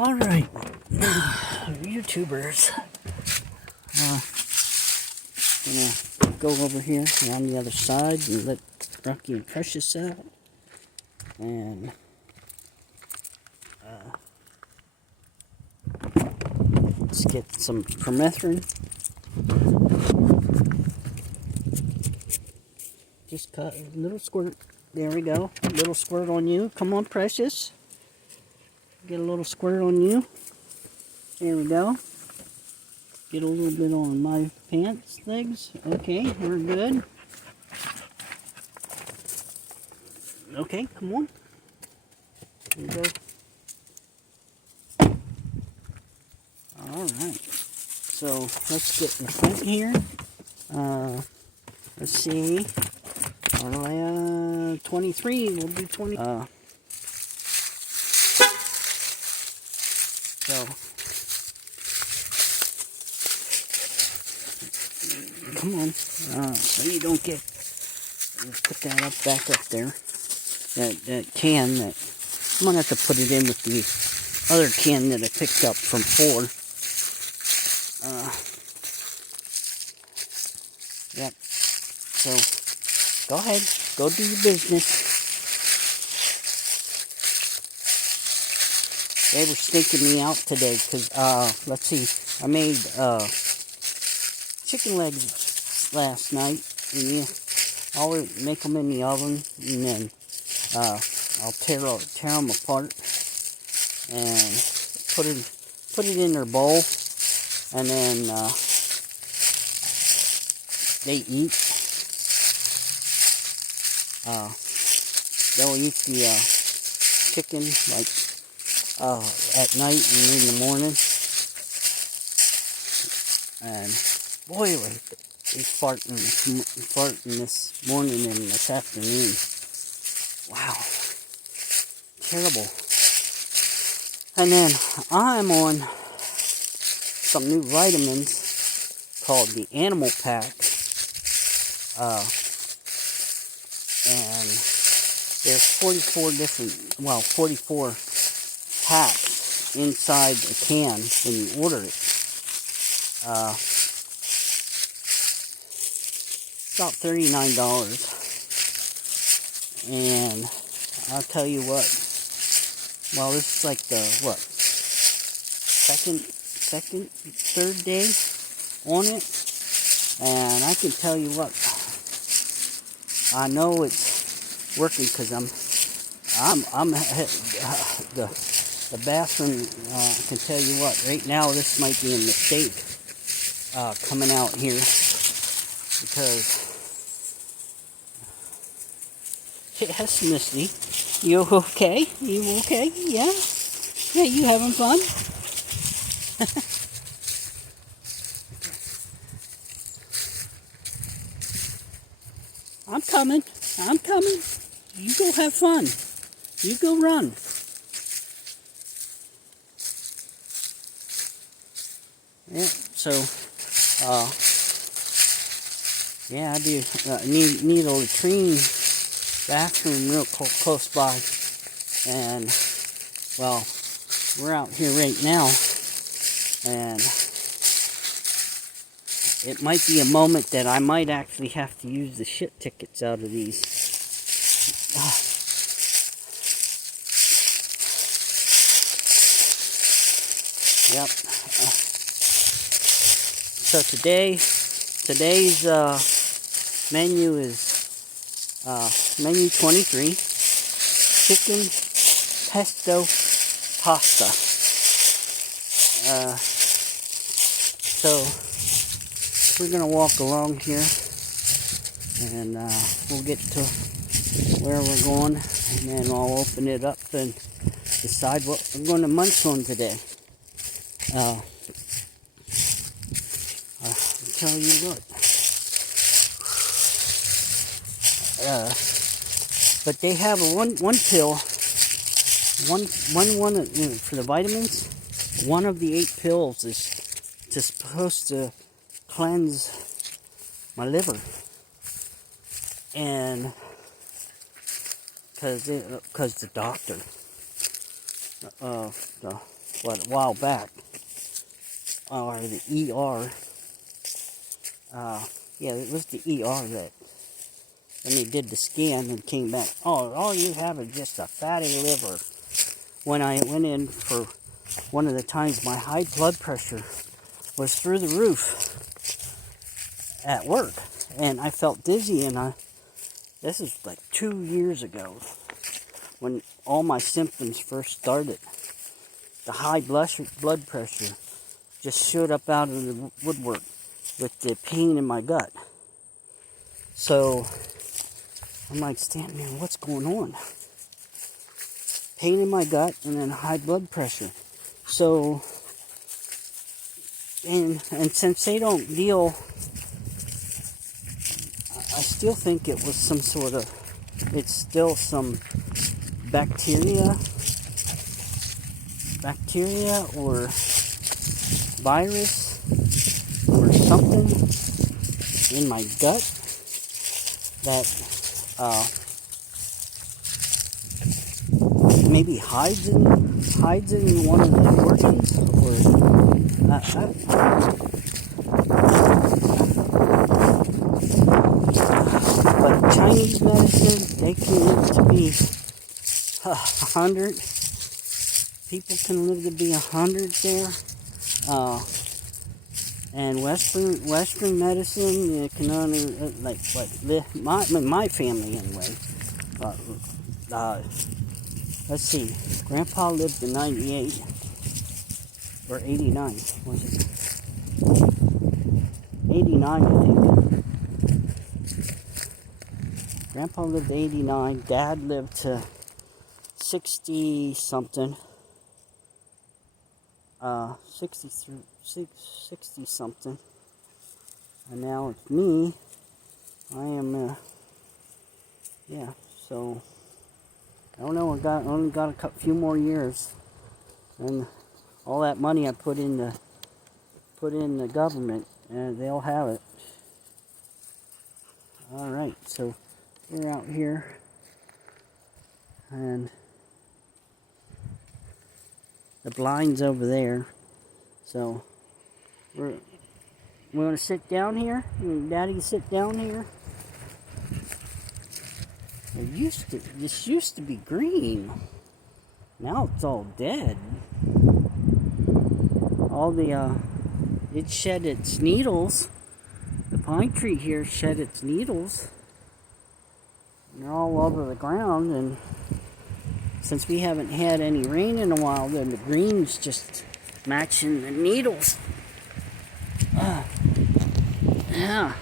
Alright, YouTubers, gonna go over here and on the other side and let Rocky and Precious out, and let's get some permethrin. Just cut a little squirt. There we go. A little squirt on you. Come on, Precious. Get a little squirt on you. There we go. Get a little bit on my pants legs. Okay, we're good. Okay, come on. There we go. Alright. So, let's get in front here. Let's see. 23. We'll do 20. So, come on. So you don't get. Put that back up there. That can that I'm gonna have to put it in with the other can that I picked up from Ford. Yep. So go ahead, go do your business. They were stinking me out today because let's see, I made chicken legs last night, and I'll make them in the oven, and then I'll tear them apart and put it in their bowl, and then they eat. They'll eat the chicken like at night and in the morning. And boy, he's farting this morning and this afternoon. Wow. Terrible. And then I'm on some new vitamins called the Animal Pack. And there's 44 packs inside a can when you order it. About $39. And I'll tell you what, well, this is like the, third day on it, and I can tell you what, I know it's working because the bathroom, I can tell you what, right now this might be a mistake, coming out here, because yes, Misty, you okay? You okay? Yeah? Yeah, you having fun? I'm coming. You go have fun. You go run. Yeah, so, yeah, I do need a latrine bathroom real close by, and well, we're out here right now, and it might be a moment that I might actually have to use the shit tickets out of these. Yep. So today's menu is menu 23, chicken pesto pasta. So we're gonna walk along here, and we'll get to where we're going, and then I'll open it up and decide what we're going to munch on today. I'll tell you what. But they have a one pill, one for the vitamins. One of the 8 pills is supposed to cleanse my liver, and because the doctor, what, a while back, or the ER. Yeah, it was the ER that when they did the scan and came back. Oh, all you have is just a fatty liver. When I went in for one of the times, my high blood pressure was through the roof at work, and I felt dizzy. And this is like 2 years ago when all my symptoms first started. The high blood pressure just showed up out of the woodwork with the pain in my gut. So I'm like, Stan, man, what's going on? Pain in my gut and then high blood pressure. So, and since they don't deal, I still think it was some sort of, it's still some bacteria or virus or something in my gut that maybe hides in one of the organs, but Chinese medicine, they can live to be 100. People can live to be 100 there. And Western medicine, it can only, my family anyway. Let's see, Grandpa lived to 98, or 89, was it? 89, I think. Grandpa lived to 89, Dad lived to 60-something. 60 something, and now it's me. I am, so I don't know. Only got a few more years, and all that money I put in the government, and they'll have it. All right, so we're out here, and the blind's over there, so we're going to sit down here. Daddy, sit down here. This used to be green. Now it's all dead. All the it shed its needles. The pine tree here shed its needles. And they're all over the ground, and since we haven't had any rain in a while, then the green's just matching the needles. Yeah.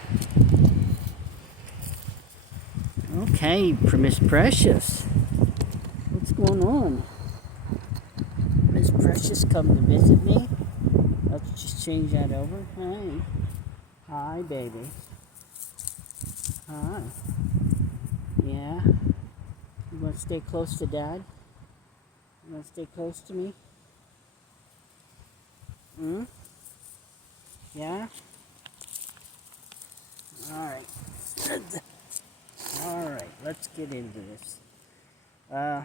Okay, Miss Precious. What's going on? Miss Precious come to visit me? Let's just change that over. Hi. Hi, baby. Hi. Yeah. You want to stay close to Dad? You want to stay close to me? Yeah? Alright. Alright, let's get into this. I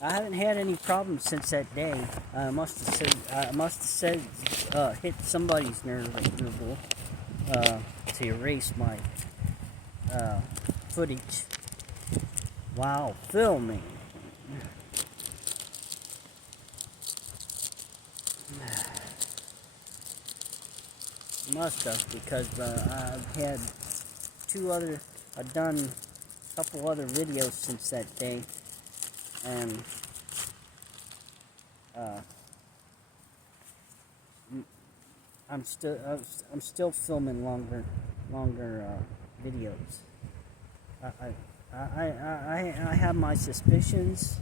haven't had any problems since that day. I must have said hit somebody's nerve to erase my footage while filming. Must have, because I've had I've done a couple other videos since that day, and I'm still filming longer videos. I have my suspicions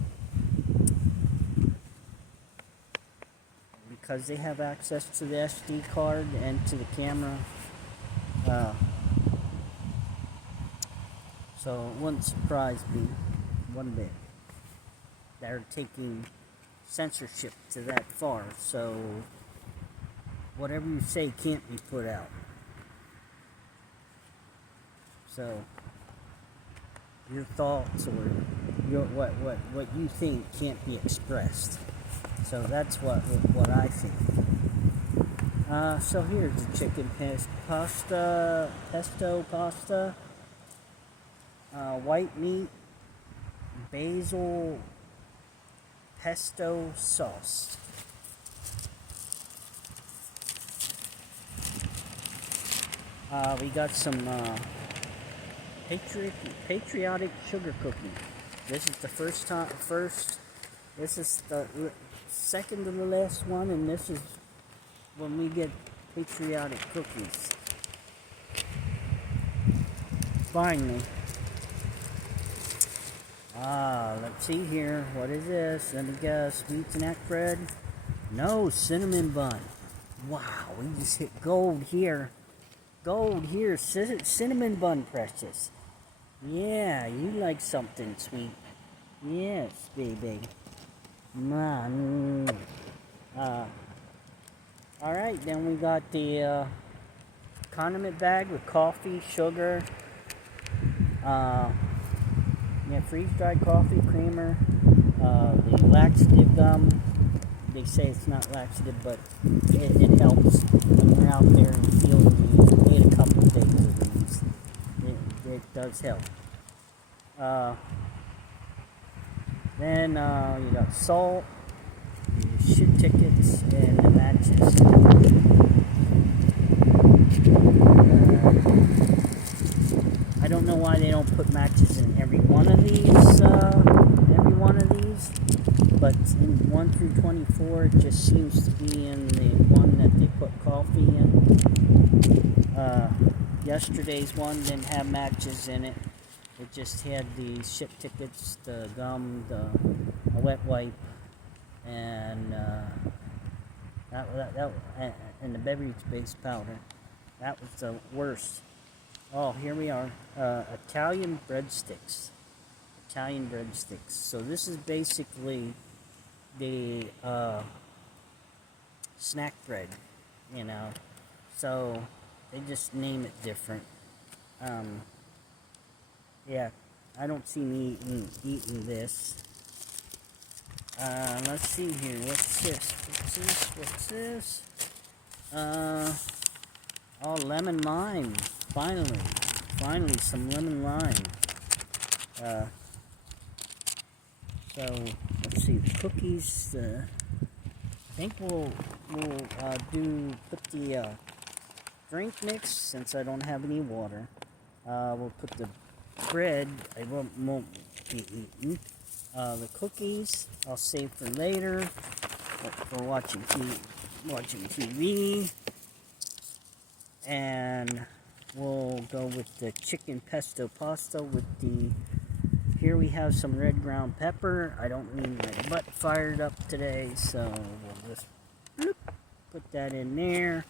because they have access to the SD card and to the camera. So it wouldn't surprise me one bit. They're taking censorship to that far, so whatever you say can't be put out. So your thoughts or what you think can't be expressed. So that's what I think. So here's the chicken pesto pasta, white meat, basil pesto sauce. We got some patriotic sugar cookie. This is the first. This is the second to the last one, and this is when we get patriotic cookies. Finally. Let's see here. What is this? Let me guess. Wheat snack bread? No, cinnamon bun. Wow, we just hit gold here. Gold here. Cinnamon bun, precious. Yeah, you like something sweet. Yes, baby. Man. Alright, then we got the condiment bag with coffee, sugar, freeze-dried coffee, creamer, the laxative gum. They say it's not laxative, but it helps when we're out there in the field and we need a couple of days of these. It does help. Then you got salt, the shit tickets, and the matches. I don't know why they don't put matches in every one of these. But in 1 through 24, it just seems to be in the one that they put coffee in. Yesterday's one didn't have matches in it. It just had the ship tickets, the gum, the wet wipe, and and the beverage-based powder. That was the worst. Oh, here we are. Italian breadsticks. So this is basically the snack bread, So they just name it different. Yeah, I don't see me eating this. Let's see here. What's this? Oh, lemon lime. Finally, some lemon lime. So let's see. The cookies. I think we'll put the drink mix since I don't have any water. We'll put the bread. I won't be eating. The cookies I'll save for later, for watching TV. And we'll go with the chicken pesto pasta with the. Here we have some red ground pepper. I don't need my butt fired up today, so we'll just put that in there.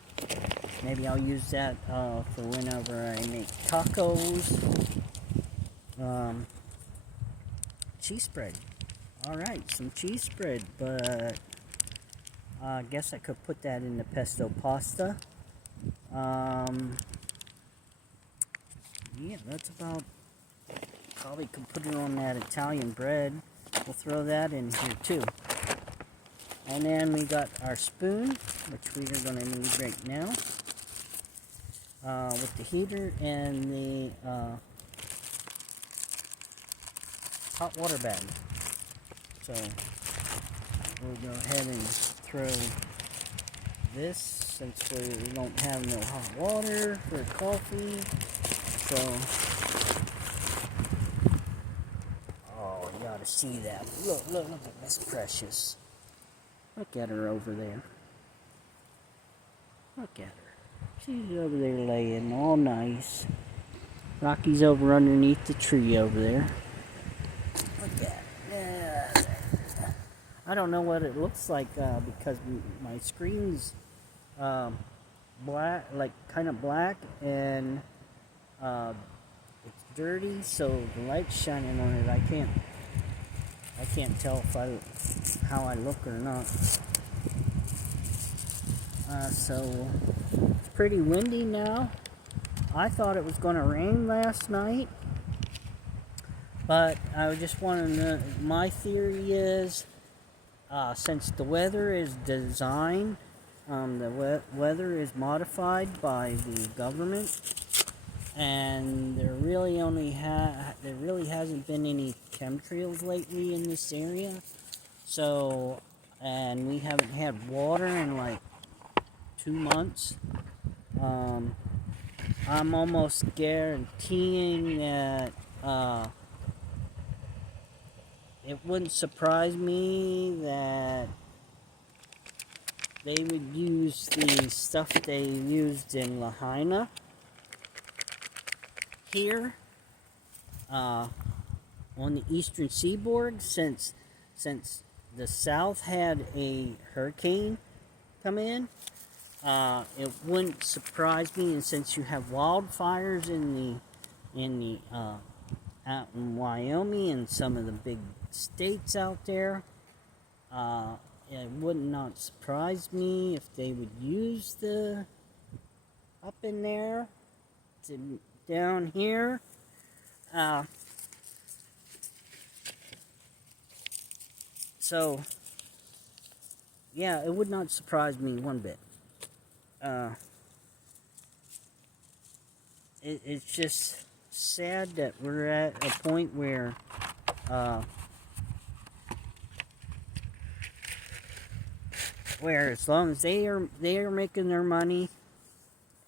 Maybe I'll use that for whenever I make tacos. Cheese spread. Alright, some cheese spread, but I guess I could put that in the pesto pasta. Yeah, that's about. Probably could put it on that Italian bread. We'll throw that in here too. And then we got our spoon, which we are going to need right now. With the heater and the hot water bag. So we'll go ahead and throw this since we don't have no hot water for coffee. So you ought to see that. Look at Miss Precious. Look at her over there. Look at her. She's over there laying all nice. Rocky's over underneath the tree over there. Look at it. I don't know what it looks like because my screen's black, like kind of black, and it's dirty, so the light's shining on it. I can't tell how I look or not. So it's pretty windy now. I thought it was going to rain last night, But I just want to know, my theory is, since the weather is designed, the weather is modified by the government, and there really hasn't been any chemtrails lately in this area. So, and we haven't had water in like 2 months. I'm almost guaranteeing that it wouldn't surprise me that they would use the stuff they used in Lahaina here on the eastern seaboard, since the South had a hurricane come in. It wouldn't surprise me, and since you have wildfires in the out in Wyoming and some of the big states out there, it would not surprise me if they would use the up in there to down here. So yeah, it would not surprise me one bit. It's just sad that we're at a point where as long as they are making their money,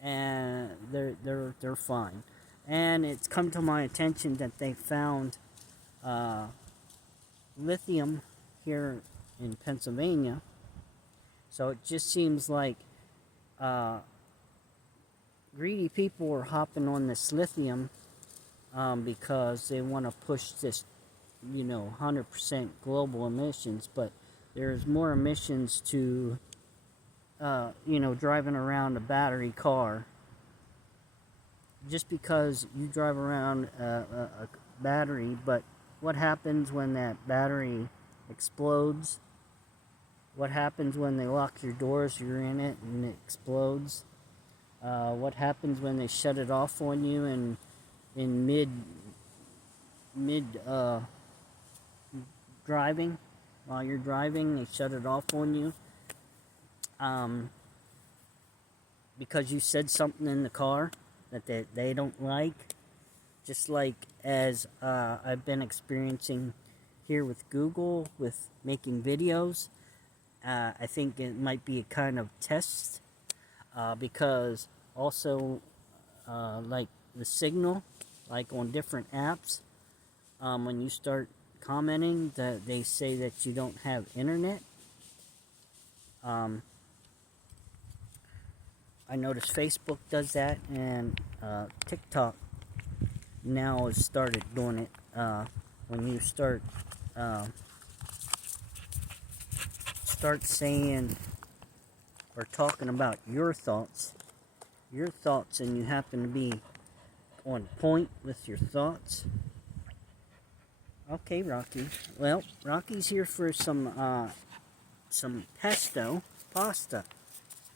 and they're fine. And it's come to my attention that they found lithium here in Pennsylvania. So it just seems like greedy people are hopping on this lithium because they want to push this, 100% global emissions. But there's more emissions to, driving around a battery car. Just because you drive around a battery, but what happens when that battery explodes? What happens when they lock your doors, you're in it, and it explodes? What happens when they shut it off on you and in mid driving? While you're driving, they shut it off on you because you said something in the car that they don't like. Just like as I've been experiencing here with Google with making videos. I think it might be a kind of test because also like the signal, like on different apps, when you start commenting, that they say that you don't have internet. I noticed Facebook does that, and TikTok now has started doing it. When you start saying or talking about your thoughts, and you happen to be on point with your thoughts. Okay, Rocky. Well, Rocky's here for some pesto pasta.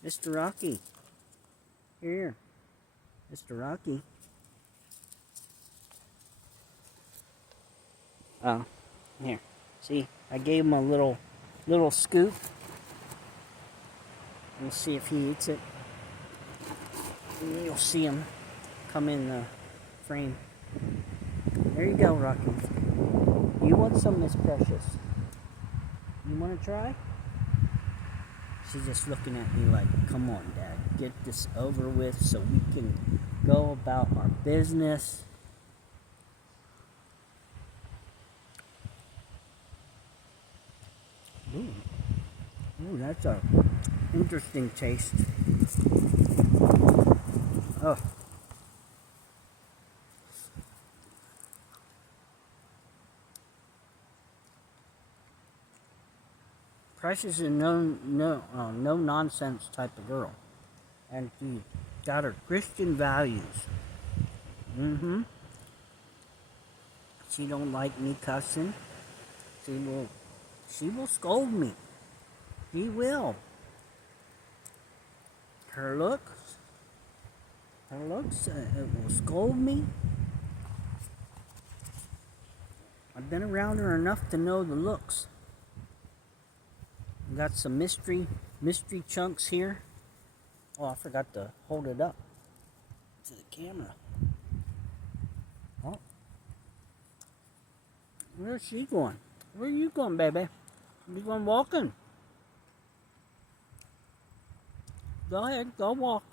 Mr. Rocky. Here. Mr. Rocky. Here. See, I gave him a little scoop. We'll see if he eats it. And you'll see him come in the frame. There you go, Rocky. You want some, Miss Precious? You want to try? She's just looking at me like, come on, Dad. Get this over with so we can go about our business. Ooh, that's a interesting taste. Oh. Precious is no nonsense type of girl, and she got her Christian values. She don't like me cussing. She will scold me. She will. Her looks will scold me. I've been around her enough to know the looks. Got some mystery chunks here. Oh, I forgot to hold it up to the camera. Oh. Where's she going? Where are you going, baby? You going walking? Go ahead, go walk.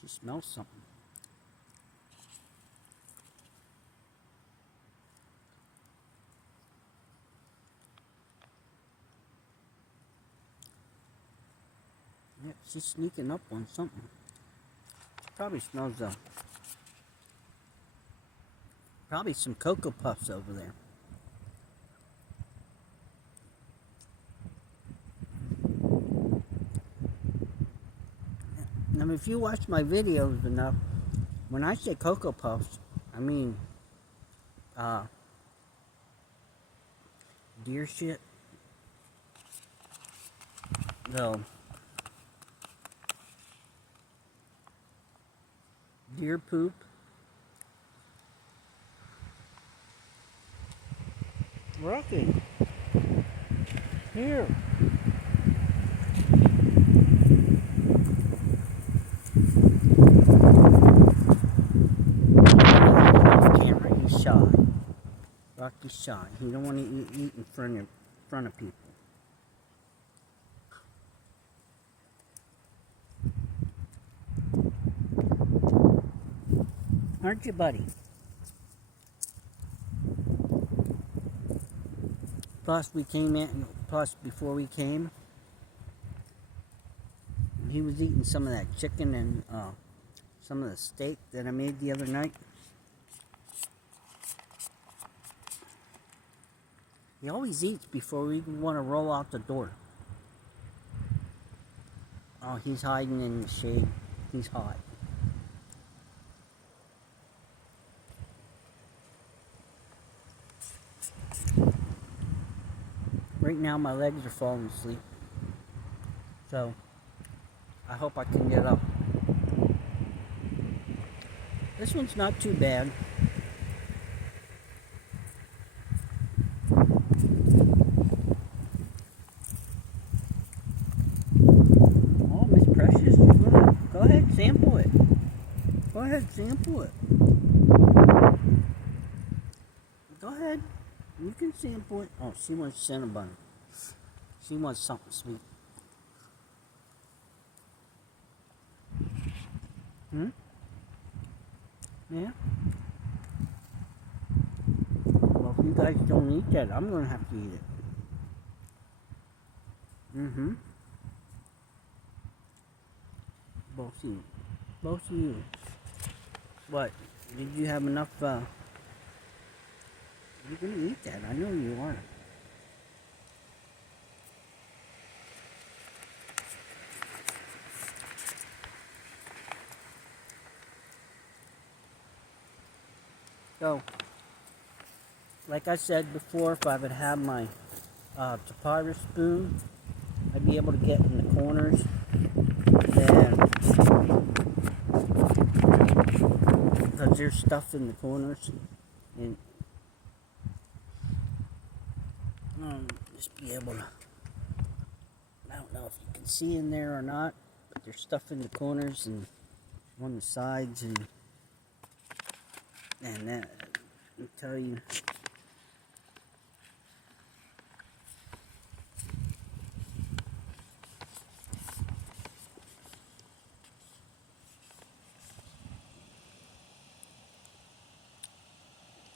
She smells something. Yeah, she's sneaking up on something. Probably smells probably some Cocoa Puffs over there. Now, if you watch my videos enough, when I say Cocoa Puffs, I mean deer shit. No. Deer poop. Rocky. Here. Camera, he's shy. Rocky's shy. He don't want to eat in front of people. Aren't you, buddy? Plus, before we came, he was eating some of that chicken and some of the steak that I made the other night. He always eats before we even want to roll out the door. Oh, he's hiding in the shade. He's hot. Right now my legs are falling asleep. So, I hope I can get up. This one's not too bad. Oh, Miss Precious, go ahead, sample it. Go ahead, sample it. Go ahead. You can sample it. Oh, she wants cinnamon. She wants something sweet. Yeah? Well, if you guys don't eat that, I'm going to have to eat it. Both of you. Both of you. What? Did you have enough, You're going to eat that. I know you are. So, like I said before, if I would have my tapara spoon, I'd be able to get in the corners. And because there's stuff in the corners, and just be able to. I don't know if you can see in there or not, but there's stuff in the corners and on the sides and that. I'll tell you.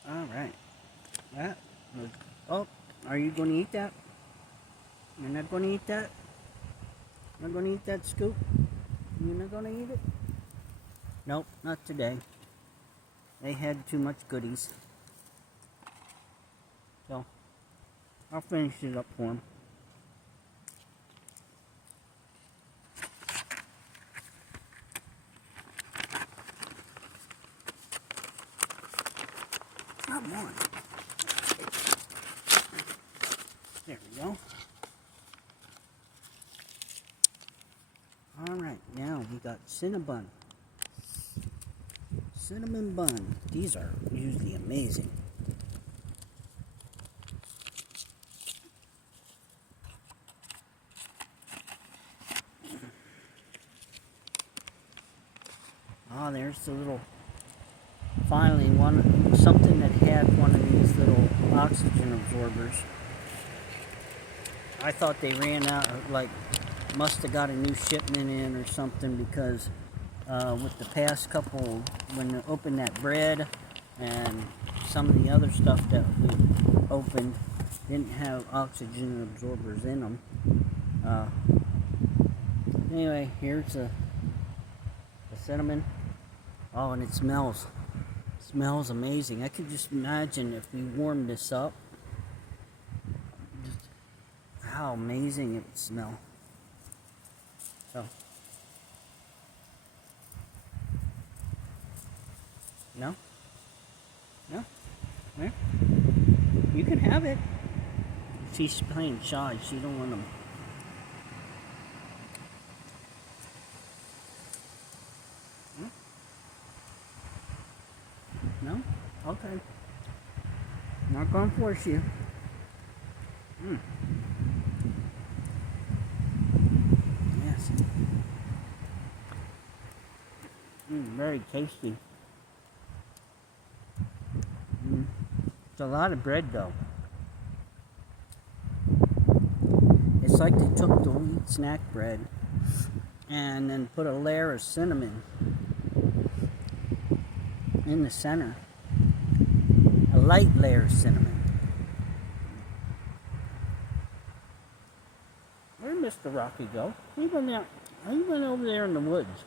Alright. That was, oh, are you going to eat that? You're not going to eat that? You're not going to eat that scoop? You're not going to eat it? Nope, not today. They had too much goodies. So, I'll finish it up for them. Come on. There we go. Alright, now we got cinnamon bun. These are usually amazing. Ah, there's the little, finally something that had one of these little oxygen absorbers. I thought they ran out, like, must have got a new shipment in or something, because with the past couple, when they opened that bread and some of the other stuff that we opened didn't have oxygen absorbers in them. Anyway, here's the cinnamon. Oh, and it smells amazing. I could just imagine if we warmed this up, just how amazing it would smell. So, no, there. You can have it. She's playing shy. She don't want them. No? Okay. Not gonna force you. Yes. Very tasty. It's a lot of bread though. It's like they took the wheat snack bread and then put a layer of cinnamon in the center. A light layer of cinnamon. Where did Mr. Rocky go? He went over there in the woods.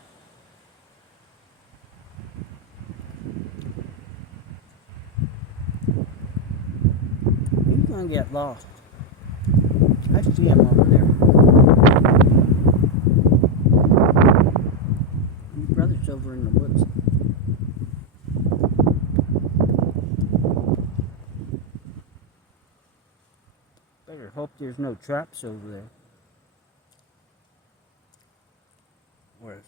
He's gonna get lost. I see him over there. My brother's over in the woods. Better hope there's no traps over there. Where?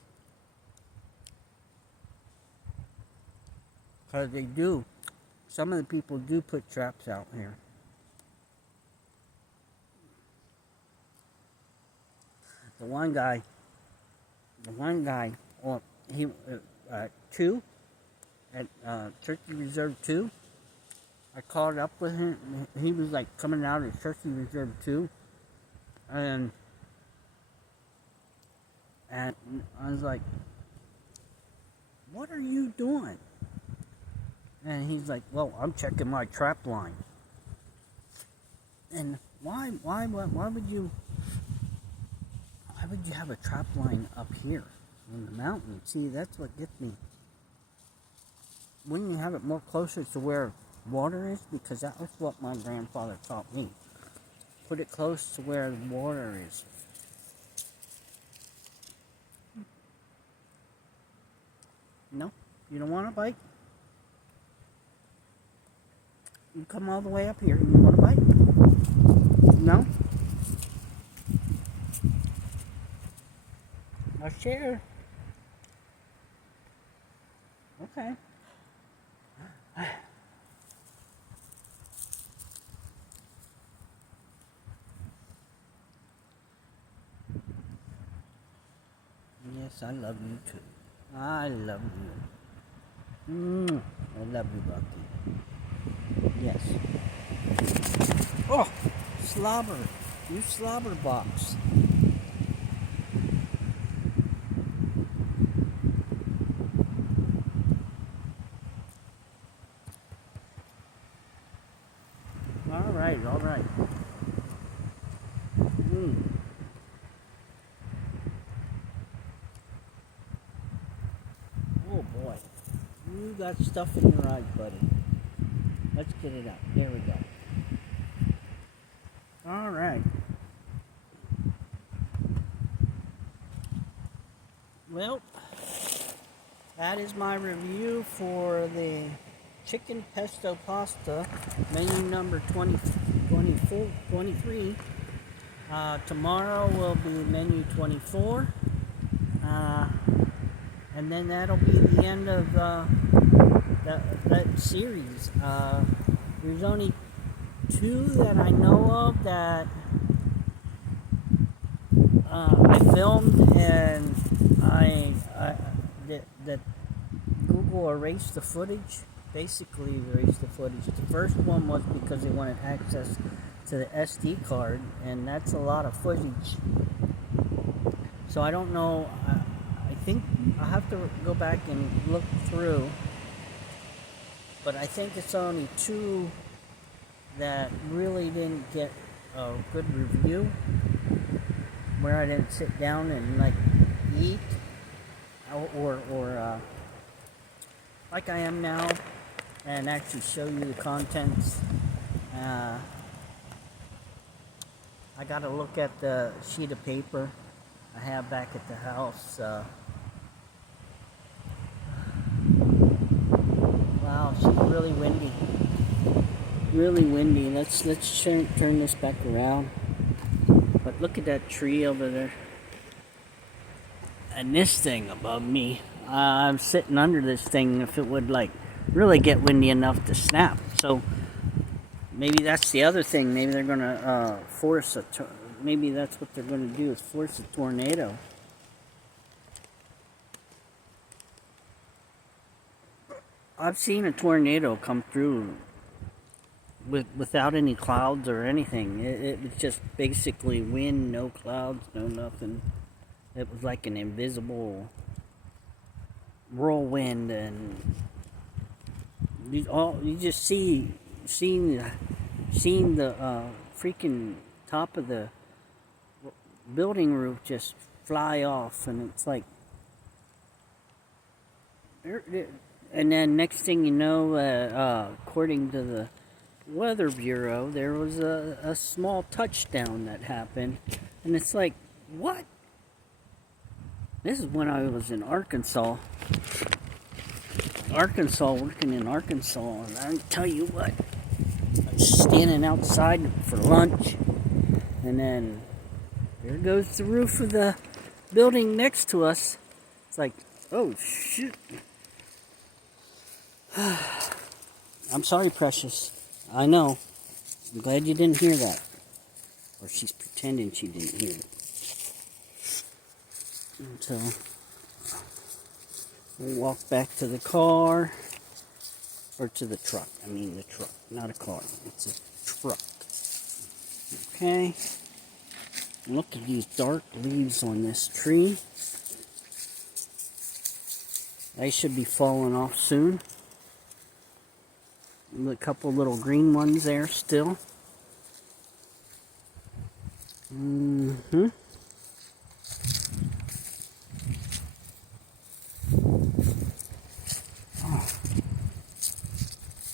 Because they do. Some of the people do put traps out here. The one guy, well, he, 2, at Turkey Reserve 2, I caught up with him. He was like coming out of Turkey Reserve 2, and I was like, "What are you doing?" And he's like, "Well, I'm checking my trap line." And why would you have a trap line up here in the mountain? See, that's what gets me. Wouldn't you have it more closer to where water is? Because that was what my grandfather taught me. Put it close to where the water is. No? You don't want a bite? You come all the way up here. You want a bite? No? I'll share. Okay. Yes, I love you too. I love you. I love you, Bucky. Yes. Oh, slobber. You slobber box. All right. Oh boy. You got stuff in your eyes, buddy. Let's get it out. There we go. All right. Well, that is my review for the chicken pesto pasta, menu number 23. Tomorrow will be menu 24. And then that'll be the end of that series. There's only 2 that I know of that I filmed, and will erase the footage. Basically erase the footage. The first one was because they wanted access to the SD card, and that's a lot of footage. So I don't know. I think I'll have to go back and look through. But I think it's only 2 that really didn't get a good review, where I didn't sit down and like eat or like I am now and actually show you the contents. I gotta look at the sheet of paper I have back at the house. Wow, she's really windy. Really windy. Let's turn this back around. But look at that tree over there. And this thing above me. I'm sitting under this thing if it would like really get windy enough to snap. So maybe that's the other thing. Maybe they're gonna force maybe that's what they're gonna do, is force a tornado. I've seen a tornado come through without any clouds or anything. It was just basically wind, no clouds, no nothing. It was like an invisible whirlwind, and you just seeing the freaking top of the building roof just fly off, and it's like, and then next thing you know, according to the Weather Bureau, there was a small touchdown that happened, and it's like, what? This is when I was in Arkansas, working in Arkansas, and I tell you what, I was standing outside for lunch, and then there goes the roof of the building next to us. It's like, oh shoot. I'm sorry, precious. I know. I'm glad you didn't hear that. Or she's pretending she didn't hear it. And so we'll walk back to the car. Or to the truck. I mean the truck. Not a car. It's a truck. Okay. Look at these dark leaves on this tree. They should be falling off soon. A couple little green ones there still. Oh.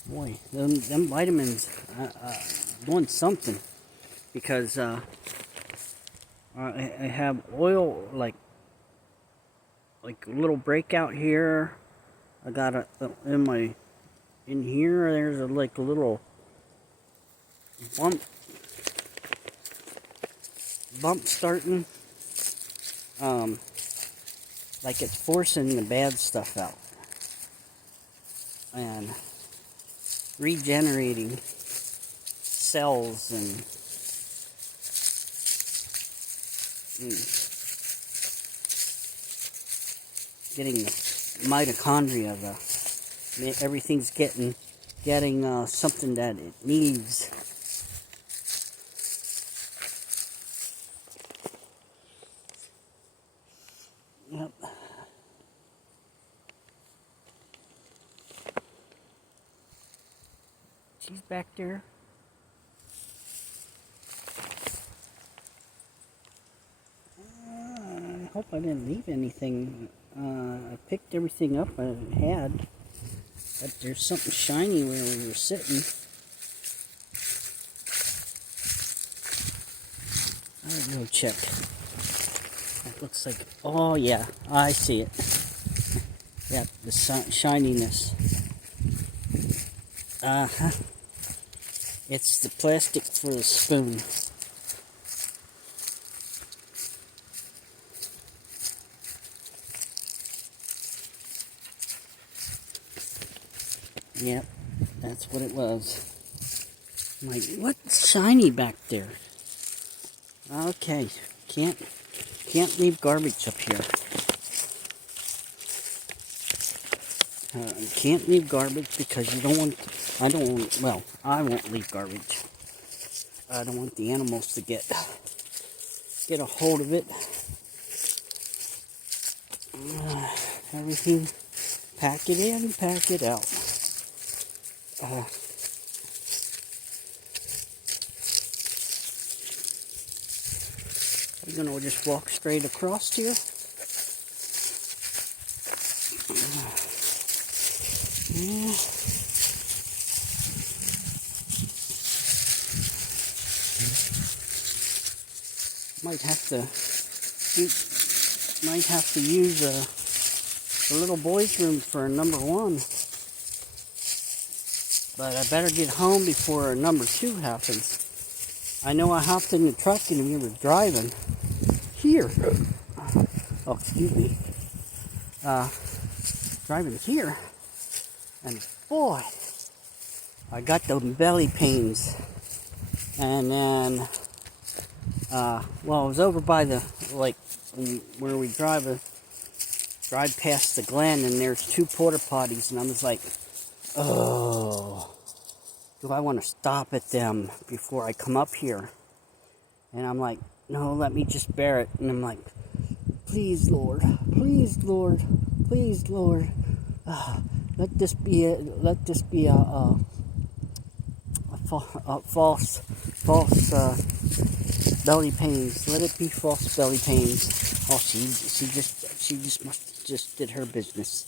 Boy, them vitamins doing something, because I have oil like a little breakout here. I got in here, there's a little bump starting, like it's forcing the bad stuff out and regenerating cells and getting the mitochondria, everything's getting something that it needs. Yep. She's back there. I hope I didn't leave anything. I picked everything up I had. But there's something shiny where we were sitting. I'll go check. It looks like, oh yeah, I see it. Yeah, the shininess. Uh-huh. It's the plastic for the spoon. Yep, that's what it was. I'm like, what's shiny back there? Okay, can't leave garbage up here. You can't leave garbage because you don't want, well, I won't leave garbage. I don't want the animals to get a hold of it. Everything, pack it in, pack it out. We're gonna just walk straight across here. Yeah. Might have to use the little boys' room for a number 1. But I better get home before number 2 happens. I know I hopped in the truck and we were driving here. Oh, excuse me. Driving here. And boy, I got the belly pains. And then, well, I was over by the, like, where we drive past the Glen, and there's 2 porta potties, and I was like, oh, do I want to stop at them before I come up here? And I'm like, no, let me just bear it. And I'm like, please, Lord, please, Lord, please, Lord, let this be a false belly pains. Let it be false belly pains. Oh, she just must just did her business.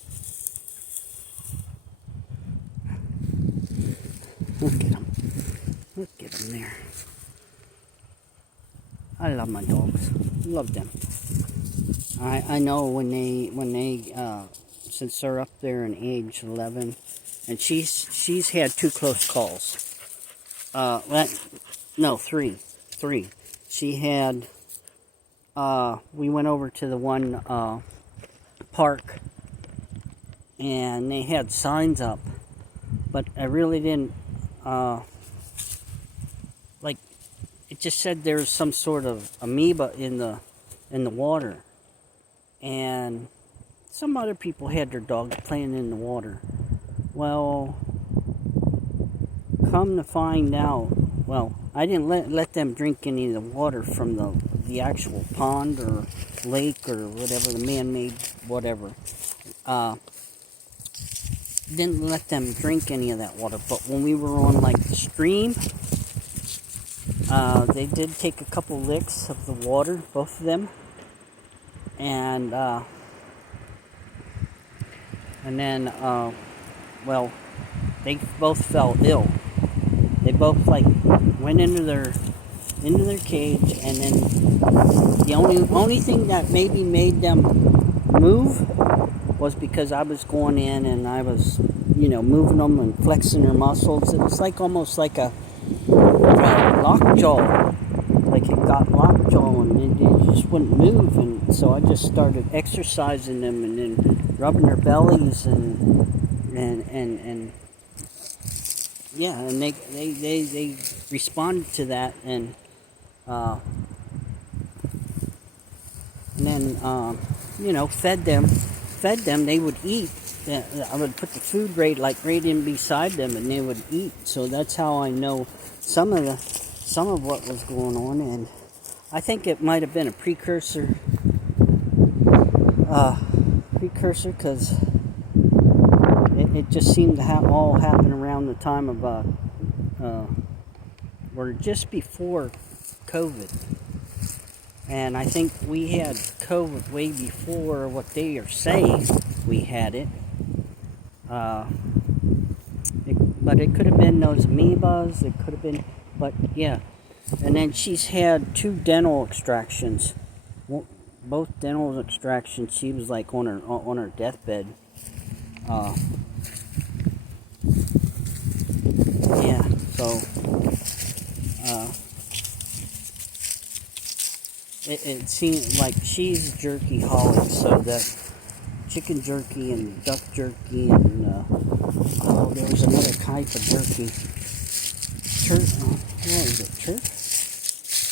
Look at him. Look at him there. I love my dogs. Love them. I know when they since they're up there in age 11, and she's had 2 close calls. No, 3. She had. We went over to the one park, and they had signs up, but I really didn't. Like, it just said there's some sort of amoeba in the water, and some other people had their dogs playing in the water. Well, come to find out, well, I didn't let them drink any of the water from the actual pond or lake or whatever, the man-made whatever. Didn't let them drink any of that water, but when we were on, like, the stream, they did take a couple licks of the water, both of them, and then, well, they both fell ill. They both, like, went into their cage, and then the only thing that maybe made them move was because I was going in and I was, moving them and flexing their muscles. It was like almost like a lockjaw, like it got lockjaw, and they just wouldn't move. And so I just started exercising them and then rubbing their bellies and yeah, and they responded to that, and then fed them. They would eat. I would put the food right in beside them, and they would eat. So that's how I know some of what was going on, and I think it might have been a precursor, because it just seemed to all happen around the time of or just before COVID. And I think we had COVID way before what they are saying we had it. But it could have been those amoebas. It could have been, but yeah. And then she's had 2 dental extractions. Both dental extractions. She was like on her deathbed. Yeah. So. It seems like she's jerky holic, so that chicken jerky and duck jerky and there was another type of jerky. What is it? Turf?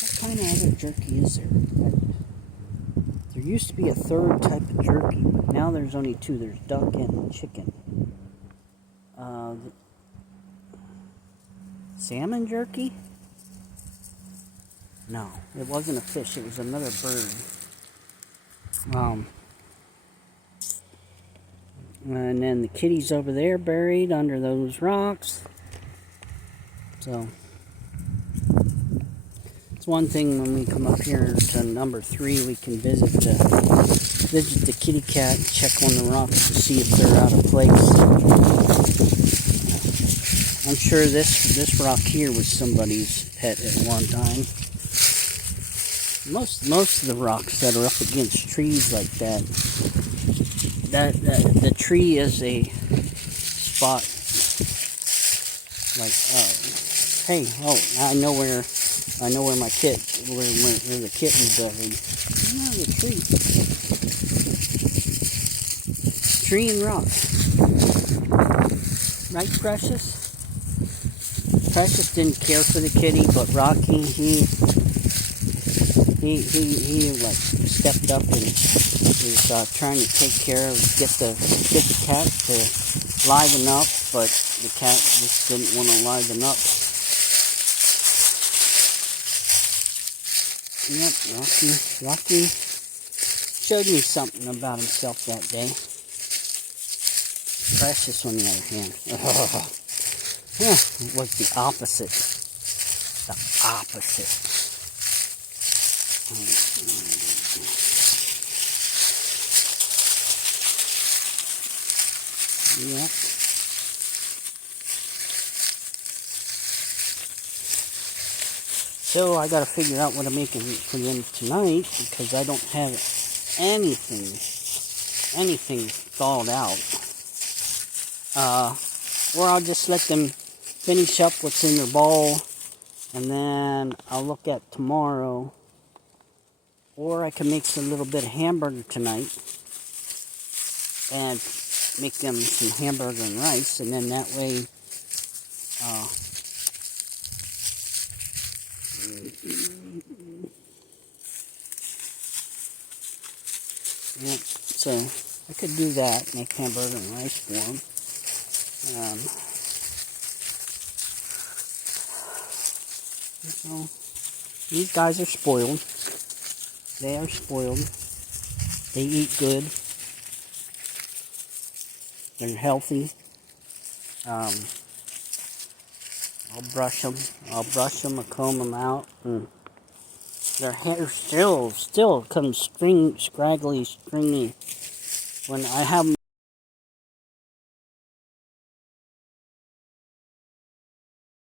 What kind of other jerky is there? There used to be a 3rd type of jerky, but now there's only 2. There's duck and chicken. salmon jerky? No, it wasn't a fish. It was another bird. And then the kitty's over there buried under those rocks. So it's one thing when we come up here to number 3, we can visit the kitty cat and check on the rocks to see if they're out of place. I'm sure this rock here was somebody's pet at one time. Most of the rocks that are up against trees like that, the tree is a spot. Like, hey, oh, I know where my where the kitten's buried. Oh, the tree. Tree and rock. Right, Precious? Precious didn't care for the kitty, but Rocky, he like stepped up and was trying to take care of, get the cat to liven up, but the cat just didn't want to liven up. Yep, Rocky showed me something about himself that day. Precious, on the other hand, was the opposite. The opposite. Yep. So I gotta figure out what I'm making for them tonight, because I don't have anything thawed out. Or I'll just let them finish up what's in their bowl, and then I'll look at tomorrow. Or I can make a little bit of hamburger tonight and make them some hamburger and rice, and then that way yeah, so I could do that, make hamburger and rice for them. So these guys are spoiled. They are spoiled. They eat good. They're healthy. I'll brush them. I'll comb them out, and their hair still comes scraggly, stringy. When I have them